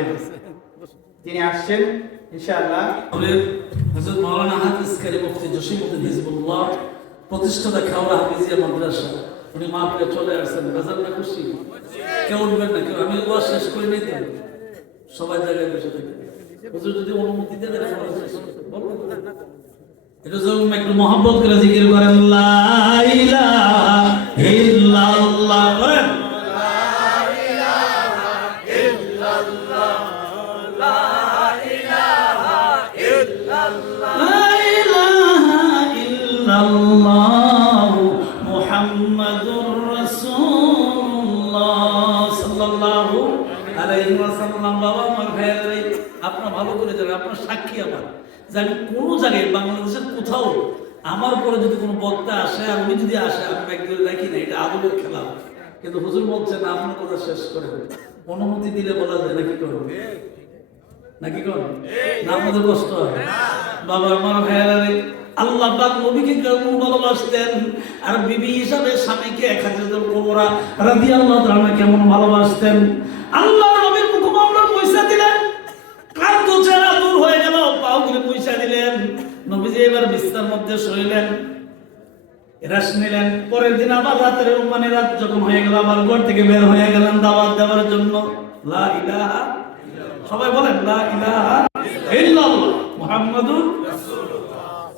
আলেম, তিনি আসছেন ইনশাআল্লাহ। হযরত মাওলানা হাফিজ কারী মুফতি জসিমউদ্দিন হিজবুল্লাহ, প্রতিষ্ঠাতা খাওয়া হাফিজিয়া মাদ্রাসা, উনি মাহফিলে চলে আসছেন। হাজার না খুশি? কেউ উঠবেন না, কেউ। আমি ওয়াজ শেষ করে নিই তো, সবাই জায়গায় বসে থাকি। হুজুর যদি অনুমতি দেন এটা যখন একটু মহব্বত করে জিকির করেন লা ইলাহা ইল্লাল্লাহ, বলেন লা ইলাহা ইল্লাল্লাহ, লা ইলাহা ইল্লাল্লাহ, লা ইলাহা ইল্লাল্লাহ মুহাম্মাদুর রাসূলুল্লাহ সাল্লাল্লাহু আলাইহি ওয়াসাল্লাম। বাবা আমার ভাইয়েরা, আপনারা ভালো করে জানেন, আপনার সাক্ষী আমার, যে আমি কোনো জায়গায় বাংলাদেশের কোথাও আমার পরে যদি কোনো বক্তা আসে আর উনি যদি আসে, আমি একদিন রাখি না, এটা আদবের খেলা। কিন্তু হুজুর বলছে না, আপনার কথা শেষ করে অনুমতি দিলে বলা যায় নাকি করুন, নাকি করুন না? আপনাদের কষ্ট হয়? বাবা আমার ভাইয়েরা, আল্লাহ পাক নবীকে কেমন ভালোবাসতেন, আর বিবি হিসাবে স্বামীকে খাদিজাতুল কুবরা রাদিয়াল্লাহু তাআলা কেমন ভালোবাসতেন। আল্লাহ নবীর মুখমণ্ডল পয়সা দিলেন, ক্লান্ত চেহারা দূর হয়ে গেল, পাও গুলো পয়সা দিলেন। নবীজি এবার বিছানার মধ্যে শুইলেন, রেস্ট নিলেন। পরের দিন আবার রাতের রাত যখন হয়ে গেল, আবার ঘর থেকে বের হয়ে গেলেন দাওয়াত দেওয়ার জন্য। লা ইলাহা, সবাই বলেন লা ইলাহা ইল্লাল্লাহ মুহাম্মাদুর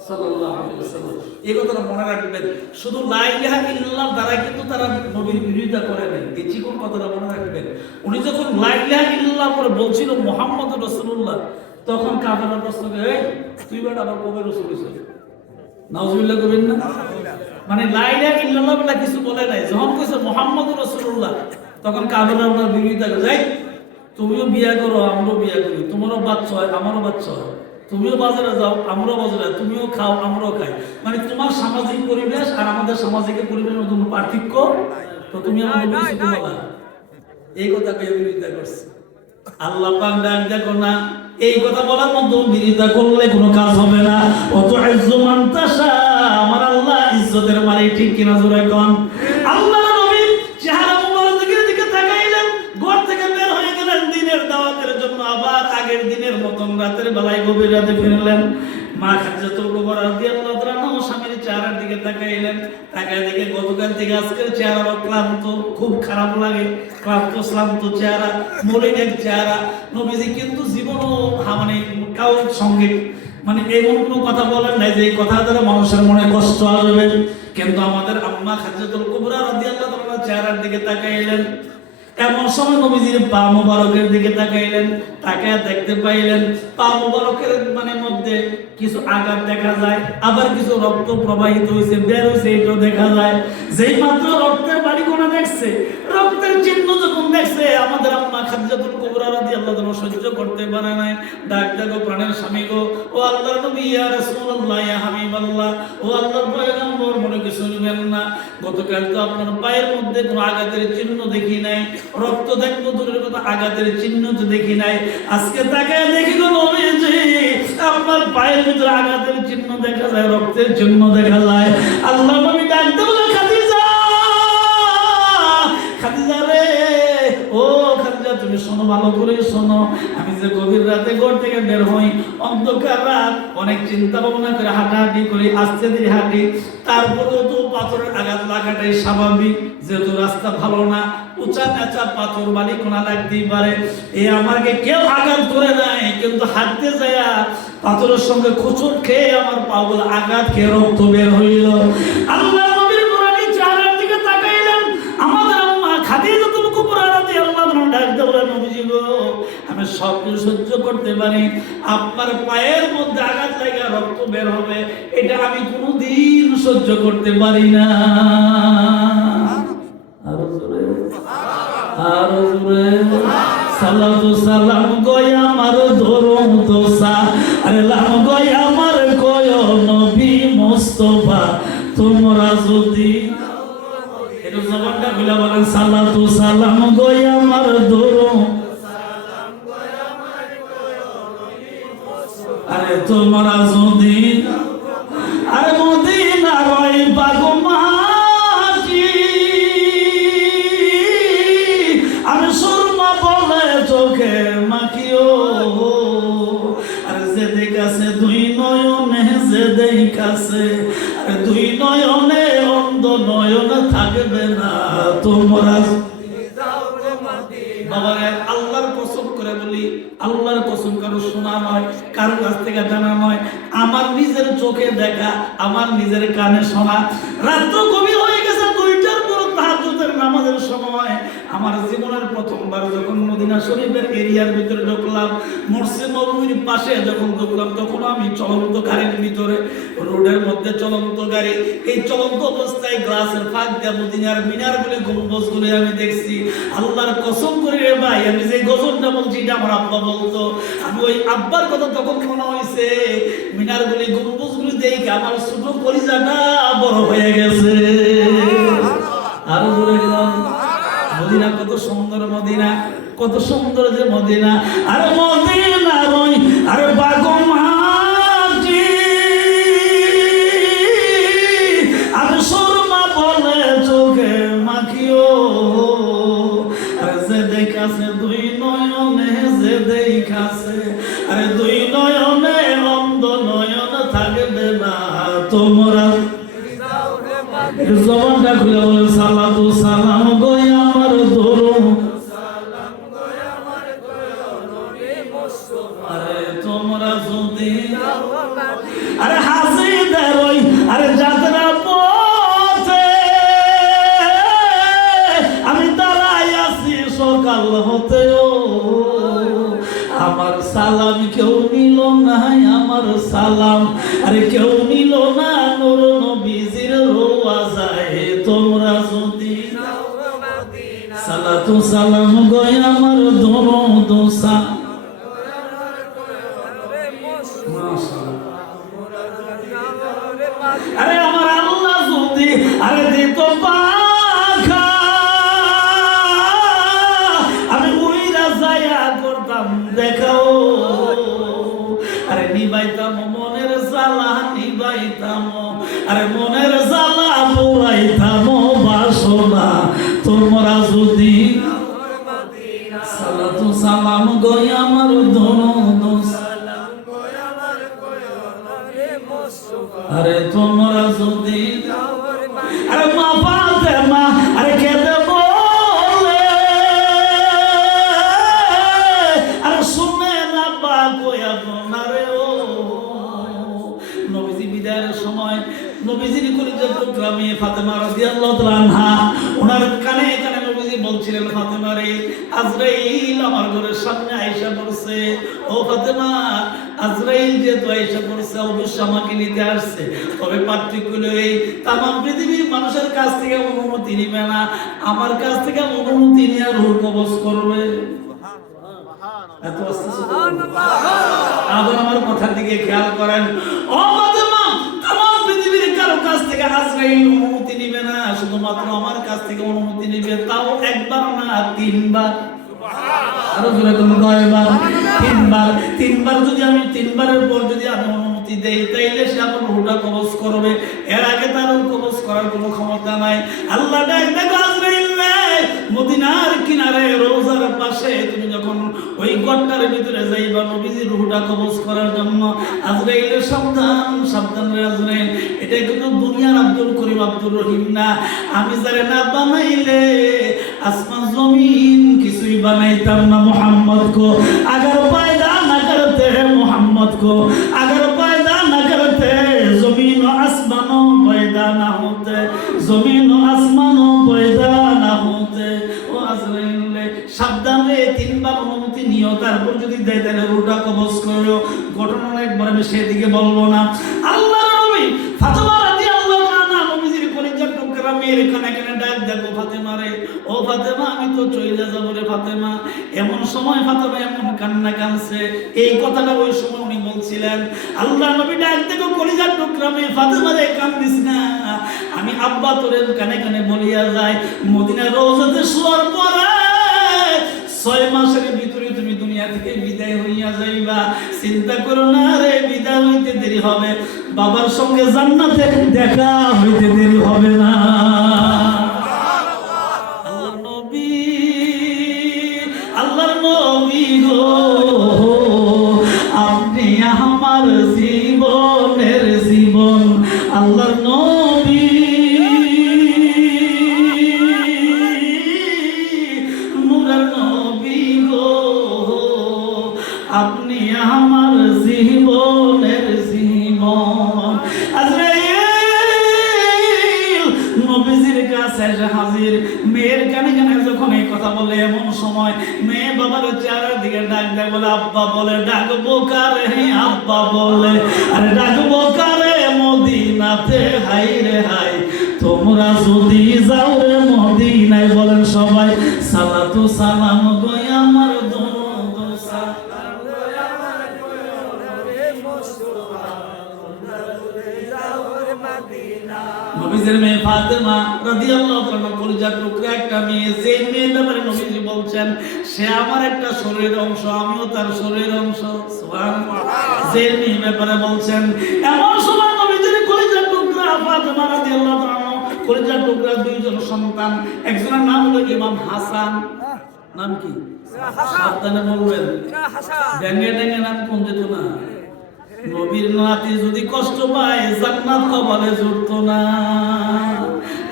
সাল্লাল্লাহু আলাইহি ওয়াসাল্লাম। এই কথাটা মনে রাখবেন। শুধু লা ইলাহা ইল্লাল্লাহ দ্বারা কিন্তু তারা নবীর বিরোধিতা করে নাই। এই জীবন কথাটা মনে রাখবেন। উনি যখন লা ইলাহা ইল্লাল্লাহ পরে বলছিল মুহাম্মাদুর রাসূলুল্লাহ, তখন কাফেররা প্রশ্ন করে, এই তুই বেটা আবার কবে রাসূল হইছিস? নাউজুবিল্লাহ করবেন না? মানে লা ইলাহা ইল্লাল্লাহ বলে কিছু বলে নাই, যখন কইছে মুহাম্মাদুর রাসূলুল্লাহ, তখন কাফেররা ওনার বিরোধিতা করে, এই তুমিও বিয়া করো, আমরাও বিয়া করি, তোমারও বাচ্চা হয়, আমারও বাচ্চা হয়, তুমিও বাজারে যাও, আমরাও বাজারে, তুমিও খাও, আমরাও খাই। মানে তোমার সামাজিক পরিবেশ আর আমাদের সামাজিক পরিবেশের মধ্যে কোনো পার্থক্য, তো তুমি আমাদের কিছু বলা, এই কথা কে বিরোধিতা করছে? আল্লাহ পাক ডাক দেখো না, এই কথা বলার মধ্যে বিরোধিতা করলে কোনো কাজ হবে না। অত ইজ্জু মান তাশা, আমার আল্লাহ ইজ্জতের মালিক, ঠিক কিনা জোরে কোন? আল্লাহ নবী চেহারা মুবারকের দিকে তাকাইলেন, ঘর থেকে বের হয়ে গেলেন দিনের দাওয়াতের জন্য। আবার আগের দিনের মতন রাতের বেলায় গভীর রাতে ফিরলেন। মা খাদিজাতুল কুবরা রাদিয়াল্লাহু তাআলা স্বামীর চেহারার দিকে তাকাইলেন, তাকায় দেখে গতকাল থেকে আজকের চেহারা ক্লান্ত, খুব খারাপ লাগে, ক্লান্ত শ্রান্ত চেহারা, মলিন এক চেহারা। নবীজি কিন্তু জীবনও মানে কারোর সঙ্গে মানে এমন কোনো কথা বলেন নাই যে এই কথা দ্বারা মানুষের মনে কষ্ট আসবে। কিন্তু আমাদের আম্মা খাদিজাতুল কুবরা রাদিয়াল্লাহু তাআলা চেহারার দিকে তাকাইলেন। এমন সময় নবীজির পা মুবারকের দিকে তাকাইলেন, তাকায় দেখতে পাইলেন পা মুবারকের মানে মধ্যে কিছু আঘাত দেখা যায়, আবার কিছু রক্ত প্রবাহিত হয়েছে, বের হয়েছে, এটাও দেখা যায়। যেই মাত্র রক্তের বাড়ি কোনা দেখছে, রক্তের চিহ্ন যখন দেখছে, আমাদের আম্মা খাদিজাতুল কুবরা রাদিয়াল্লাহু তাআলা সহ্য করতে পারে নাই। ডাক দেখো প্রাণের স্বামী গো, ও আল্লাহর নবী, ইয়া রাসূলুল্লাহ, ইয়া হাবিবাল্লাহ, ও আল্লাহর পয়গম্বর, মনে কিছু নেবেন না। গতকাল তো আপনার পায়ের মধ্যে কোনো আঘাতের চিহ্ন দেখি নাই, রক্ত দেখবো দূরের কথা, আঘাতের চিহ্ন তো দেখি নাই। আজকে তাকায় দেখি গো নবীজি, আপনার পায়ের ভিতরে আঘাতের চিহ্ন দেখা যায়, রক্তের চিহ্ন দেখা যায়। আল্লাহ নবী ডাকতে বলে, খাদিজা, খাদিজা রে, ও খাদিজা, তুমি শোনো, ভালো করে শোনো। আমি যে গভীর রাতে ঘর থেকে বের হই, অন্ধকার রাত, অনেক চিন্তা ভাবনা করে হাঁটাহাঁটি করি, আস্তে ধীরে হাঁটি, তারপরেও তো পাথরের আঘাত লাগাটাই স্বাভাবিক, যেহেতু রাস্তা ভালো না, উঁচা নেচা পাথর বাড়ি কোনা লাগতেই পারে। এই আমাকে কেউ আঘাত করে নাই, কিন্তু হাঁটতে যায় পাথরের সঙ্গে খুচুট খেয়ে আমার পাগুলো আঘাত খেয়ে রক্ত বের হইল। আল্লাহ নবীর কোরআনী চেহারার দিকে তাকাইলেন, আমাদের আম্মা খাদিজাতুল কুবরা রাদিয়াল্লাহু তাআলা ডাকতে বলেন, নবীজি গো, আমি সব কিছু সহ্য করতে পারি, আপনার পায়ের মধ্যে আঘাত লাগা রক্ত বের হবে, এটা আমি কোনোদিন সহ্য করতে পারি না। আরো জোরে, আরো জোরে, সালাতু সালাম গয় আমার দরুদ দোসা, আরে লাম গয় আমার কয় নবী মুস্তাফা, তোমরা যদি একটু জবানটা খুলে বলেন, সালাতু সালাম গয় আমার দরুদ, আরে তোমরা যদি, আরে মদিনা রয় বাগমা, আমি সুরমা বলে চোখে মাখি দেখাছে, আর দুই নয়নে অন্ধ নয়ন থাকবে না তোমরা। বাবারে আল্লাহর কসম করে বলি, আল্লাহর কসম, কারো শোনা নয়, কারো কাছ থেকে জানা নয়, আমার নিজের চোখে দেখা, আমার নিজের কানে শোনা। রাত্র গভীর হয়ে গেছে, 2টার পর তাহাজ্জুদের নামাজের সময় আমার জীবনের প্রথমবার যখন মদিনা শরীফের এরিয়ার ভিতরে ঢুকলাম, মসজিদ নববীর পাশে যখন ঢুকলাম, তখন আমি চলন্ত গাড়ির ভিতরে, রোডের মধ্যে চলন্ত গাড়ি, এই চলন্ত অবস্থায় গ্লাসের ফাঁক দিয়ে মদিনার মিনারগুলি, গম্বুজগুলি আমি দেখছি। আল্লাহর কসম করে রে ভাই, আমি যে গজলটা বলছি এটা আমার আব্বা বলতো, আমি ওই আব্বার কথা তখন মনে হয়েছে, মিনারগুলি, গম্বুজগুলি দেখে আমার ছোট কলিজাটা বড় হয়ে গেছে। আরো জোরে গেলাম, মদিনা কত সুন্দর, মদিনা কত সুন্দর যে মদিনা। আরে মদিনা রই, আরে বাগমাটি, আরে সুরমা বলে চোখে মাখিও, আরে যে দেখাছে দুই নয়নে, যে দেখাছে, আরে দুই নয়নে অন্ধ নয়ন থাকবে না তোমরা। জবানটা খুলে বলে সালাতু সালাম গো আমার দরুদ, আরে তোমরা যদি, আরে হাজিদের ওই, আরে যাত্রা পথে আমি দাঁড়াই আছি সকাল হতেও, আমার সালাম কেউ নিল না, আমার সালাম আরে কেউ নিল না, নূর নবীজির রওজায় তোমরা যদি। সালাতু সালাম গো আমার দরুদ সালাম, আরে আমার আল্লাহ যদি আরে দিত পাখা, আমি উইরা যায়া করতাম দেখাও, আরে নিবাইতাম মনের জ্বালা, নিবাইতাম আরে মনের জ্বালা, পুরাইতাম বাসনা তোমরা যদি। সালাতু সালাম গো আমার দরুদ সালাম, আরে তোমরা যদি। আরে মা ফাতেমা আরে কেঁদে বলে, আরে শুনে না বা কয়া না রে ও, নবীজি বিদায়ের সময় নবীজির কলিজার টুকরামি ফাতেমা রাদিয়াল্লাহু তাআলা আনহা, ওনার কানে কানে নবীজি বলছিলেন, ফাতেমা রে, আজরাইল আমার ঘরের সামনে আয়েশা পড়ছে, ও ফাতেমা, আজরাইল যে তো আয়েশা পড়ছে অবশ্য আমাকে নিতে আসছে, তবে পার্থক্য হলো এই, তামাম পৃথিবীর মানুষের কাছ থেকে অনুমতি নিবে না, আমার কাছ থেকে অনুমতি নিয়ে রূহ কবজ করবে। এত আস্তে আবার আমার কথার দিকে খেয়াল করেন। ও ফাতেমা, তামাম পৃথিবীর কারো কাছ থেকে আজরাইল অনুমতি নিবে না, শুধুমাত্র আমার কাছ থেকে অনুমতি নিবে, তাও একবার না 3বার। আরো জোরে তুমি কয়বার? 3বার। 3বার যদি আমি 3বারের পর যদি আমি অনুমতি দেই, তাইলে সে আমার রূহটা কবজ করবে, এর আগে তার রূহ কবজ করার কোনো ক্ষমতা নাই। আল্লাহ ডাক দেখো আজরাইল রে, মদিনার কিনারে রওজার পাশে তুমি যখন ওই গড়টার ভিতরে যাইবা নবীজির রূহটা কবজ করার জন্য, আজরাইলের সাবধান, সাবধান রে আজরাইল, এটা কিন্তু দুনিয়ার আব্দুল করিম আব্দুর রহিম না, আমি যারে না বানাইলে আসমান জমিন কিছুই বানাইতাম না मोहम्मद को, अगर पैदा न करते मोहम्मद को, अगर पैदा न करते जमीन आसमानों पैदा न होते, जमीन आसमानों पैदा न होते। ও আজরাইল সাবধানে 3বার অনুমতি নিও, তারপর যদি দেয় তাহলে রূহটা কবজ করো। ঘটনা একবার আমি সেদিকে বলবো না। আল্লাহর নবী ফাতেমা রাদিয়াল্লাহু আনহা নবীজির কলিজার টুকরা মেয়ের কানে কানে ডাক দেখো, ফাতেমা রে, ও ফাতেমা আমি তো চলে যাব রে ফাতেমা। এমন সময় ফাতেমা এমন কান্না কাঁদছে, এই কথাটা ওই সময় উনি বলছিলেন। আল্লাহ নবী ডাক দেখো কলিজার টুকরা মেয়ে, ফাতেমা রে কান্দিস না, আমি আব্বা তোরে কানে কানে বলিয়া যাই, মদিনার রওজাতে শোয়ার পরে 6 মাসের ভিতরে তুমি দুনিয়া থেকে বিদায় হইয়া যাইবা। চিন্তা করো না রে, বিদায় হইতে দেরি হবে, বাবার সঙ্গে জান্নাতে দেখা হইতে দেরি হবে না। আল্লাহর নবী, আল্লাহর নবী গো, আপনি আমার জীবনের জীবন আপনি আমার জীবনের জীবন। আজরাইল নবীজির কাছে এসে হাজির। মেয়ের কানে কানে যখন এই কথা বলে, এমন সময় মেয়ে বাবার চেহারার দিকে ডাক দেয়, বলে আব্বা বলে। ডাকবো কারে আব্বা বলে, আরে ডাকবো কারে মদিনাতে, হাই রে হাই তোমরা যদি যাও রে মদিনায়। বলেন সবাই সালাতু সালাম গো আমার দরুদ সালাম গো আমার নবী মুস্তাফা, তোমরা যদি যাও রে মদিনা। নবীজির মেয়ে ফাতেমা রাদিয়াল্লাহু তাআলা কলিজার টুকরা একটা মেয়ে, যে মেয়ের ব্যাপারে নবীজি বলছেন সে আমার একটা শরীরের অংশ, আমিও তার শরীরের অংশ। সুবহানাল্লাহ। যে মেয়ের ব্যাপারে বলছেন, এমন সময় নবীজির কলিজার টুকরা ফাতেমা রাদিয়াল্লাহু তাআলা কলিজার টুকরা দুইজন সন্তান, একজনের নাম হলো ইমাম হাসান। নাম কি? সাবধানে বলবেন, ডেঙ্গে ডেঙ্গে নাম কোন যেত না। নবীর নাতি যদি কষ্ট পায় জান্নাত কবলে জুড়তো না।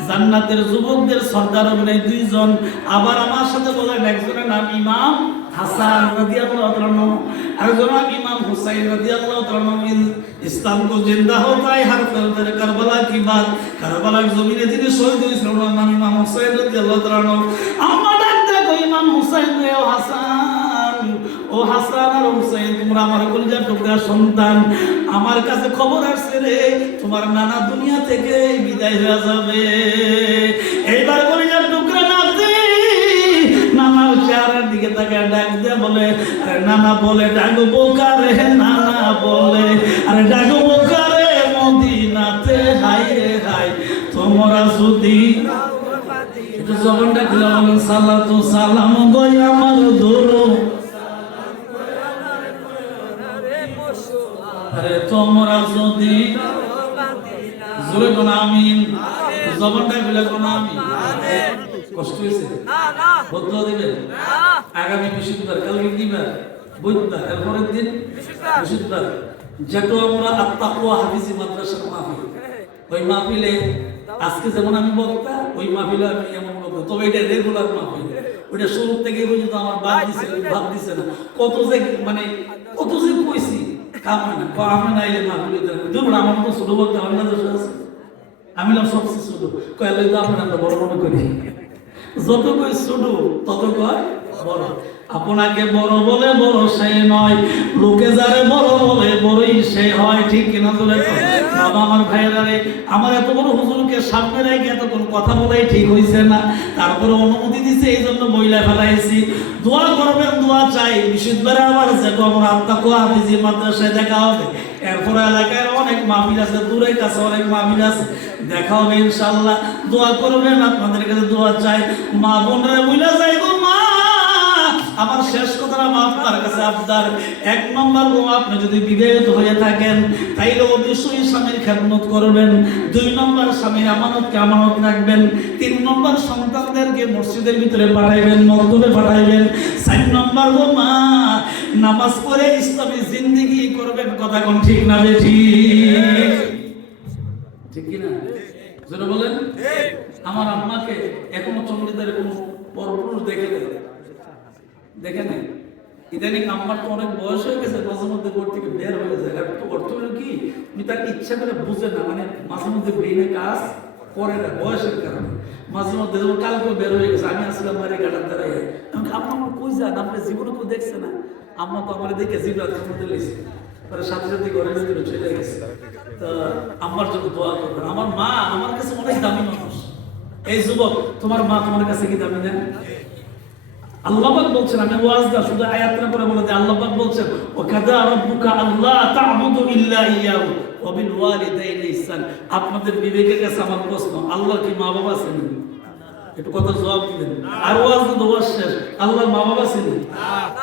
জান্নাতের যুবকদের সর্দার হলেন দুইজন। আবার আমার সাথে বলেন, একজনের নাম ইমাম হাসান রাদিয়াল্লাহু তাআলা, আরেকজনের নাম ইমাম হুসাইন রাদিয়াল্লাহু তাআলা। ইসলাম को जिंदा होता है हर फर्द करबला की बात। करबलाর জমিনে যিনি শহীদ হয়েছেন ওনার নাম ইমাম হুসাইন রাদিয়াল্লাহু তাআলা। আমরা ডাকতে কই ইমাম হুসাইন রে, ও হাসান, ও হাসান আর হুসাইন, তোমরা আমার কলিজার টুকরা সন্তান। আমার কাছে খবর আসছে রে, তোমার নানা দুনিয়া থেকে বিদায় হয়ে যাবে। এইবার কলিজার টুকরা নাতি নানার চেহারার দিকে তাকে ডাক দিয়ে বলে, আরে নানা বলে ডাকবো কারে, নানা বলে আরে ডাকবো কারে মদিনাতে, হাই রে হাই তোমরা যদি। একটু জবানটা খুলে বলেন সালাতু সালাম গো আমার দরুদ, আরে তোমরা যদি। জোরে কোন আমিন, জবানটা খুলে কোন আমিন। কষ্ট হয়েছে? বদলা দেবেন আগামী বৃহস্পতিবার, কালকে কি বার? বুধবার, এরপরের দিন বৃহস্পতিবার, যেটা আমরা আত্মাকুয়া হাফিজি মাদ্রাসার মাহফিল। ওই মাহফিলে আজকে যেমন আমি বক্তা, ওই মাহফিলে আমি এমন বক্তা, তবে এটা রেগুলার মাহফিল। ওইটা শুরু থেকে পর্যন্ত আমার ভাব দিছে না। কত যে মানে কত যে কইছি কাম হয় না। আমি না এলে মাহফিলে দেখুন আমার তো ছোট বক্তা আমার মাদ্রাসা আছে, আমি না সবচেয়ে ছোট। কয়েলে তো আপনার আমরা বড় মনে করি, যত কই ছোট তত কয় বড়। আপনাকে বড় বলে বড় সে নয়, লোকে যারে বড় বলে বড়ই সে হয়। ঠিক কিনা বলে বাবা আমার ভাইয়েরা রে, আমার এত বড় হুজুরকে সামনে রেখে এত কোনো কথা বলাই ঠিক হইছে না। তারপরে অনুমতি দিছে, এই জন্য বইলা ফেলাইছি। দোয়া করবেন, দোয়া চাই। বিশুদ্ধবারে আবার যেটা আমার আত্মাকুয়া হাফিজি মাদ্রাসায় দেখা হবে। এরপরে এলাকায় অনেক মাহফিল আছে, দূরের কাছে অনেক মাহফিল আছে, দেখা হবে ইনশাআল্লাহ। দোয়া করবেন, আপনাদের কাছে দোয়া চাই। মা বোনরা বইলা যাই গো মা, আমার শেষ কথাটা আপনার কাছে আবদার। এক নম্বর, আপনি যদি বিবাহিত হয়ে থাকেন তাইলে অবশ্যই স্বামীর খেদমত করবেন। 2 নম্বর, স্বামীর আমানতকে আমানত রাখবেন। 3 নম্বর, সন্তানদেরকে মসজিদের ভিতরে পাঠাইবেন, মক্তবে পাঠাইবেন। 4 নম্বর, মা নামাজ পড়ে ইসলামী জিন্দেগি করবেন। কথা কোন ঠিক না বেঠিক? ঠিক কি না? যারা বলেন আমার আম্মাকে এখনো চন্ডিদারে কোনো পরপুরুষ দেখে নাই। ইদানিং আম্মার তো অনেক বয়স হয়ে গেছে, মাঝে মধ্যে ঘর থেকে বের হয়ে যায়। তো অর্থ হলো কি, উনি তাকে ইচ্ছা করে বুঝে না, মানে মাঝে মধ্যে ব্রেনে কাজ করে না বয়সের কারণে। মাঝে মধ্যে যেমন কালকেও বের হয়ে গেছে, আমি আসলাম বাড়ি কাটার দ্বারাই। আম্মা আমার কই যান, আপনার জীবনে কেউ দেখছে না? আম্মা তো আমার দেখে জীবরাত মধ্যে লেগেছে, পরে সাথে সাথে ঘরের ভিতরে চলে গেছে। তো আম্মার জন্য দোয়া করবেন। আমার মা আমার কাছে অনেক দামি মানুষ। এই যুবক, তোমার মা তোমার কাছে কি দামি না? আল্লাহ পাক বলছেন, আমি ওয়াজটা শুধু আয়াতটা পড়ে বলে যে আল্লাহ পাক বলছেন, ওয়াকাদা রাব্বুকা আল্লা তা'বুদু ইল্লা ইয়াহু ওয়া বিল ওয়ালিদাইনি ইহসান। আপনাদের বিবেকের কাছে আমার প্রশ্ন, আল্লাহ কি মা বাবা আছেন? একটু কথা জবাব দিবেন। আর ওয়াজ তো ওয়াজ শেষ, আল্লাহ মা বাবা আছেন?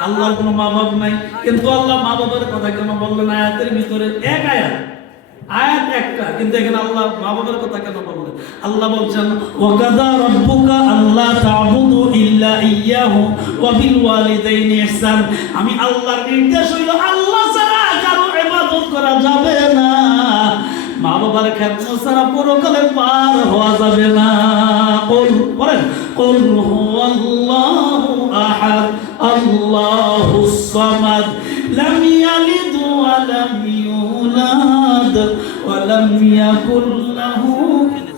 আল্লাহর কোনো মা বাবা নাই। কিন্তু আল্লাহ মা বাবার কথা কেন বললেন আয়াতের ভিতরে? এক আয়াত একটা, কিন্তু এখানে আল্লাহ মা বাবার কথা কেন বললেন? আল্লাহ বলছেন, ওয়াকাদা রাব্বুকা আল্লা তা'বুদু ইল্লা ইয়াহু ওয়া বিল ওয়ালিদাইনি ইহসান। আমি আল্লাহর নির্দেশ হইল আল্লাহ ছাড়া কারো ইবাদত করা যাবে না, মা বাবার খেদমত ছাড়া পরকালে পার হওয়া যাবে না। কুল বলেন, কুল হুয়াল্লাহু আহাদ আল্লাহুস সামাদ লাম ইয়ালিদ ওয়া লাম ইউলাদ ওয়া লাম ইয়াকুল লাহু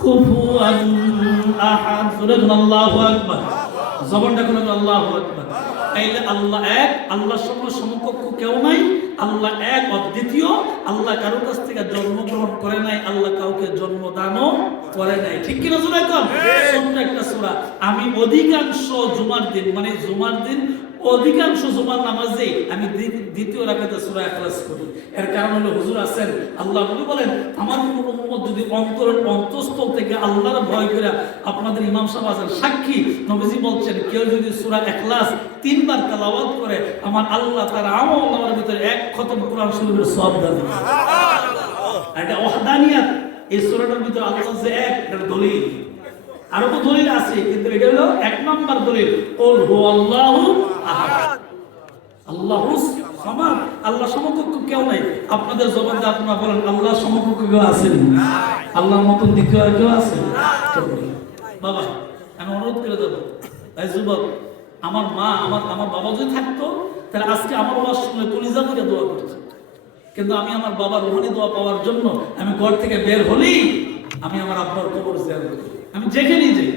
কুফুয়ান আহাদ। আল্লাহু আকবার। জবানটা কোন আল্লাহু আকবার। তাইলে আল্লাহ এক, আল্লাহর সঙ্গে সমকক্ষ কেউ নাই। আল্লাহ এক, অদ্বিতীয়। আল্লাহ কারোর কাছ থেকে জন্মগ্রহণ করে নাই, আল্লাহ কাউকে জন্মদানও করে নাই। ঠিক কিনা জোরে কম? ছোট্ট একটা সূরা। আমি অধিকাংশ জুমার দিন, মানে জুমার দিন অধিকাংশ জুমার নামাজে আমি দ্বিতীয় রাকাতে সূরা ইখলাস করি। এর কারণ হলো হুজুর আছেন, আল্লাহ নবী বলেন, আমার কোন উম্মত যদি অন্তঃস্থল থেকে আল্লাহর ভয় করে, আপনাদের ইমাম সাহেব আছেন সাক্ষী, নবীজি বলছেন কেউ যদি সূরা ইখলাস 3 বার তেলাওয়াত করে, আমার আল্লাহ তার আমল নামার ভিতরে 1 খতম কোরআন শরীফের সওয়াব দেন। এটা ওয়াহদানিয়াত। এই সূরাটার ভিতরে আল্লাহ যে এক, এর দলিল। আরো তো দলিল আছে, কিন্তু এটা হলো 1 নাম্বার দলিল। কুল হুয়াল্লাহু আহাদ, আল্লাহুস সামাদ। আল্লাহ সমকক্ষ কেউ নাই। আপনাদের জবানে আপনারা বলেন আল্লাহ সমকক্ষ কেউ আছেন? আল্লাহর মতন দ্বিতীয় আর কেউ আছে? বাবা আমি অনুরোধ করে দেব, এই যুবক, আমার মা, আমার বাবা যদি থাকতো তাহলে আজকে আমার বাবার সঙ্গে কলিজা করে দোয়া করতো। কিন্তু আমি আমার বাবার রুহানি দোয়া পাওয়ার জন্য আমি ঘর থেকে বের হলেই আমি আমার আব্বার কবর জিয়ারত করি। আমি যেখানেই যাই,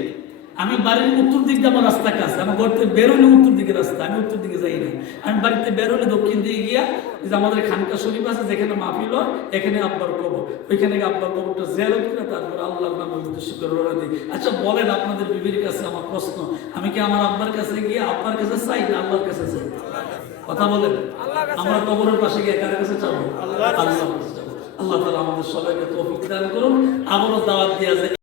আমি বাড়ির উত্তর দিক দিয়ে আমার রাস্তা কাছে, আমার ঘর থেকে বের হলে উত্তর দিকে রাস্তা, আমি উত্তর দিকে যাই না। আমি বাড়িতে বের হলে দক্ষিণ দিকে গিয়া, যে আমাদের খানকা শরীফ আছে যেখানে মাহফিল হয়, এখানে আব্বার কবর, ওইখানে আব্বার কবরটা জিয়ারত করে তারপর আল্লাহর নামে উদ্দেশ্য করে রওনা দিই। আচ্ছা বলেন, আপনাদের বিবির কাছে আমার প্রশ্ন, আমি কি আমার আব্বার কাছে গিয়ে আব্বার কাছে চাই না আল্লাহর কাছে চাই? কথা বলেন। আমরা কবরের পাশে গিয়ে কার কাছে চাবো? আল্লাহর কাছে চাবো। আল্লাহ তাআলা আমাদের সবাইকে তৌফিক দান করুন। আবারও দাওয়াত দেয়া যায়।